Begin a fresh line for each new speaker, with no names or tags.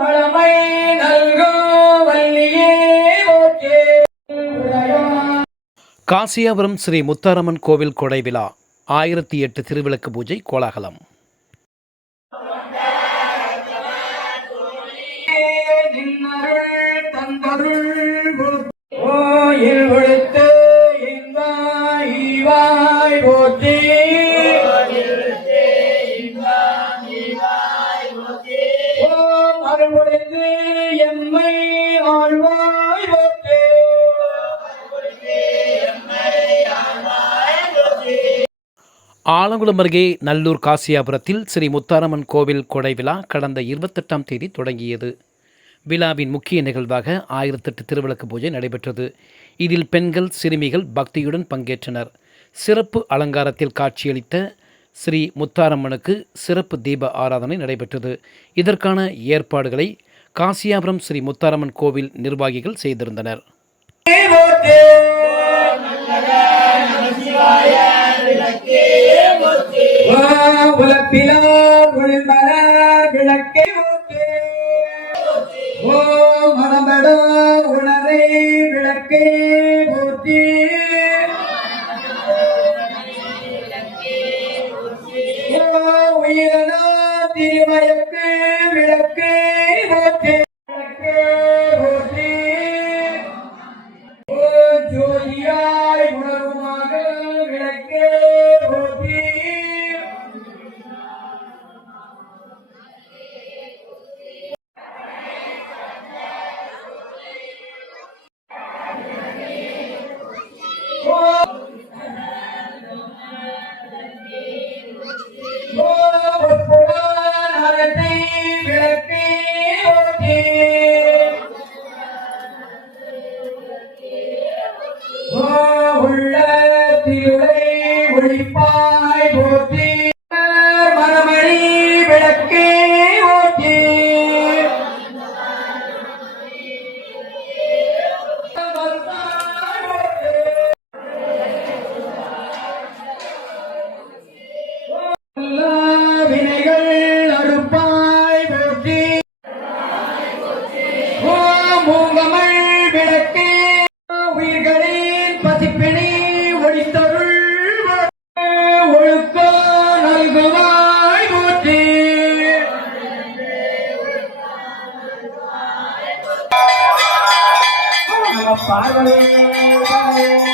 வளமை நல்கோ வள்ளியே
காசியாபுரம் ஸ்ரீ முத்தாரம்மன் கோவில் கொடை விழா ஆயிரத்தி எட்டு திருவிளக்கு பூஜை கோலாகலம்.
தந்தருள்
ஆலங்குளம் அருகே நல்லூர் காசியாபுரத்தில் ஸ்ரீ முத்தாரம்மன் கோவில் கொடை விழா கடந்த இருபத்தெட்டாம் தேதி தொடங்கியது. விழாவின் முக்கிய நிகழ்வாக ஆயிரத்தெட்டு திருவிளக்கு பூஜை நடைபெற்றது. இதில் பெண்கள் சிறுமிகள் பக்தியுடன் பங்கேற்றனர். சிறப்பு அலங்காரத்தில் காட்சியளித்த ஸ்ரீ முத்தாரம்மனுக்கு சிறப்பு தீப ஆராதனை நடைபெற்றது. இதற்கான ஏற்பாடுகளை காசியாபுரம் ஸ்ரீ முத்தாரம்மன் கோவில் நிர்வாகிகள் செய்திருந்தனர்.
போற்றி ஓம் உலப்பிலா ஒளிமலர் விளக்கே போற்றி ஓம் மனமட உணரை விளக்கே ஓம் உயிரனா திருமயக்கு விளக்கே போற்றி விளக்கே போற்றி ஓ ஜோதியாய் உள்ள திருளை ஒழிப்பாய் போற்றி மரமணி விளக்கே Parvati